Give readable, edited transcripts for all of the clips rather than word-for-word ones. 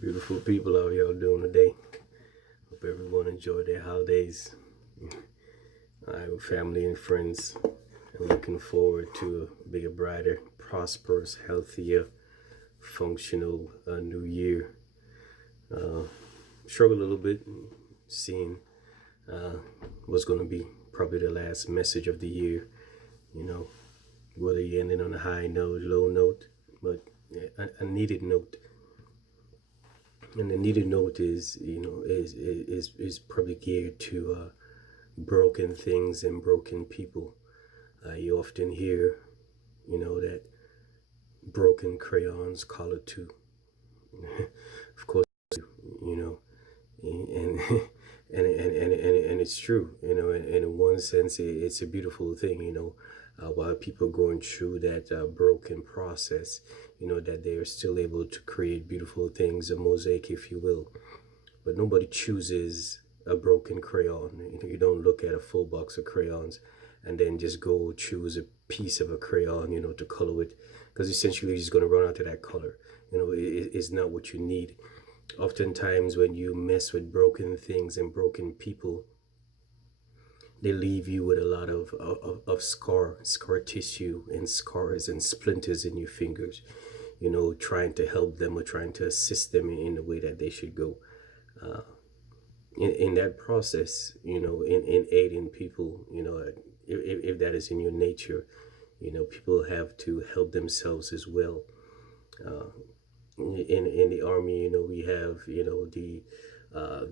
Beautiful people, how y'all doing today? Hope everyone enjoyed their holidays. With family and friends. And looking forward to a bigger, brighter, prosperous, healthier, functional new year. Uh, Struggle a little bit seeing uh, what's going to be probably the last message of the year. You know, whether you're ending on a high note, low note, but a needed note. And the needed note is, is probably geared to broken things and broken people. You often hear, that broken crayons color too. Of course, you know, and and it's true, and in one sense, it's a beautiful thing, while people are going through that broken process, that they are still able to create beautiful things, a mosaic, if you will. But nobody chooses a broken crayon. You don't look at a full box of crayons and then just go choose a piece of a crayon, to color with, because essentially you're just going to run out of that color. It's not what you need. Oftentimes, when you mess with broken things and broken people, they leave you with a lot of scar tissue and scars and splinters in your fingers, trying to help them or trying to assist them in the way that they should go. Uh, in that process, in aiding people, if that is in your nature, people have to help themselves as well. Uh, in the army, we have,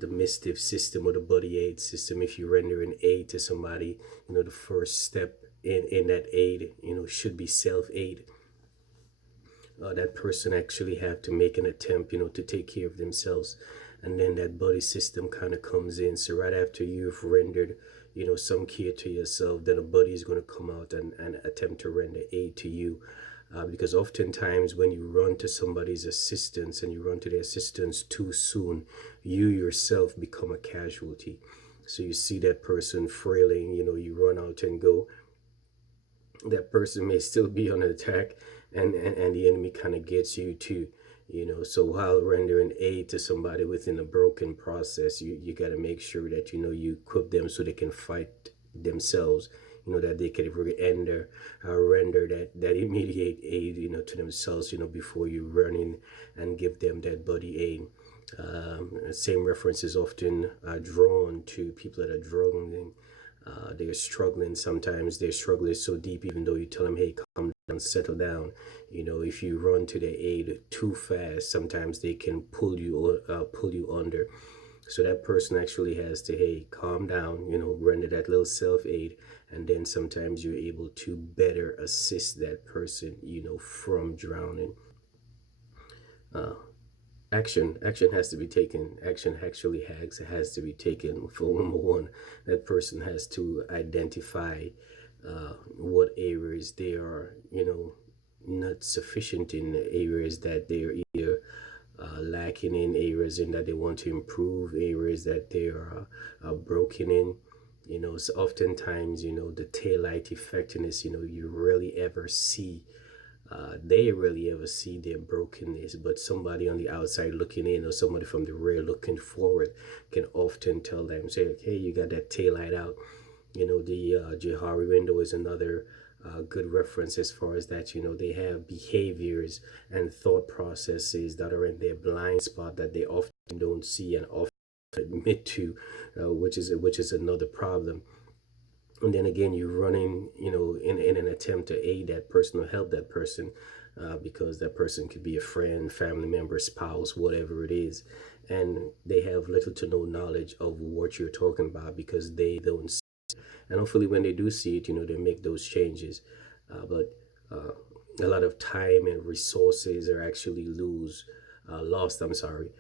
the missive system or the buddy aid system. If you render an aid to somebody, the first step in that aid, should be self-aid. That person actually have to make an attempt, to take care of themselves. And then that buddy system kind of comes in. So right after you've rendered, some care to yourself, then a buddy is going to come out and attempt to render aid to you. Because oftentimes when you run to somebody's assistance and you run to their assistance too soon, you yourself become a casualty. So you see that person frailing, you run out and go. That person may still be on attack, and the enemy kind of gets you too. So while rendering aid to somebody within a broken process, you got to make sure that you equip them so they can fight themselves, that they can render that immediate aid, to themselves, before you run in and give them that buddy aid. Same reference is often drawn to people that are struggling. They're struggling. Sometimes their struggle is so deep, even though you tell them, hey, calm down, settle down. If you run to their aid too fast, sometimes they can pull you under. So that person actually has to, hey, calm down, render that little self-aid, and then sometimes you're able to better assist that person, from drowning. Uh, action has to be taken. Action actually has to be taken. For number one, that person has to identify what areas they are, not sufficient in, areas that they are either lacking in, areas in that they want to improve, areas that they are broken in. So oftentimes, the taillight effectiveness, you rarely ever see, they rarely ever see their brokenness, but somebody on the outside looking in, or somebody from the rear looking forward, can often tell them, say, like, hey, you got that taillight out. The Johari window is another good reference as far as that. They have behaviors and thought processes that are in their blind spot that they often don't see and often admit to, which is another problem. And then again, you're running, in an attempt to aid that person or help that person, because that person could be a friend, family member, spouse, whatever it is, and they have little to no knowledge of what you're talking about because they don't see it. And hopefully when they do see it, they make those changes. But a lot of time and resources are actually lost, I'm sorry,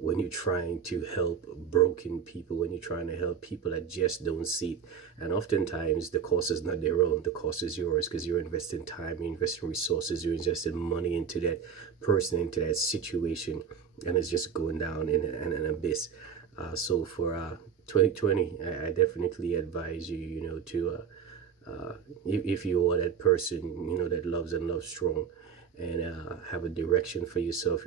when you're trying to help broken people, when you're trying to help people that just don't see it. And oftentimes the cost is not their own, the cost is yours, because you're investing time, you're investing resources, you're investing money into that person, into that situation, and it's just going down in an abyss. So for 2020, I definitely advise you, to if you are that person, that loves and loves strong, and have a direction for yourself,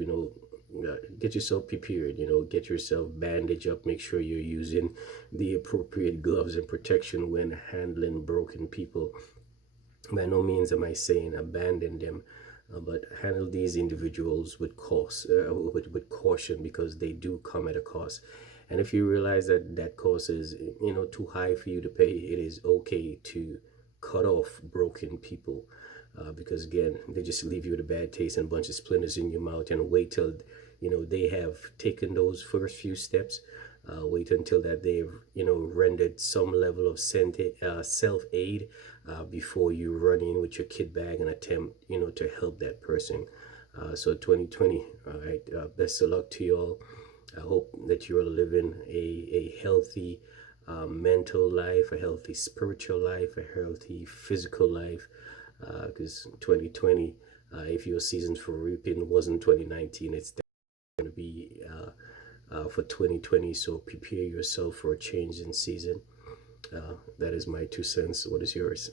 get yourself prepared. You know, get yourself bandaged up. Make sure you're using the appropriate gloves and protection when handling broken people. By no means am I saying abandon them, but handle these individuals with with caution, because they do come at a cost. And if you realize that that cost is, you know, too high for you to pay, it is okay to cut off broken people, because again, they just leave you with a bad taste and a bunch of splinters in your mouth. And wait till, you know, they have taken those first few steps. Wait until that they've, you know, rendered some level of self-aid, before you run in with your kit bag and attempt, you know, to help that person. So 2020, all right, best of luck to you all. I hope that you are living a healthy mental life, a healthy spiritual life, a healthy physical life, because 2020, if your season for reaping wasn't 2019, it's going to be for 2020. So prepare yourself for a change in season. That is my 2 cents. What is yours?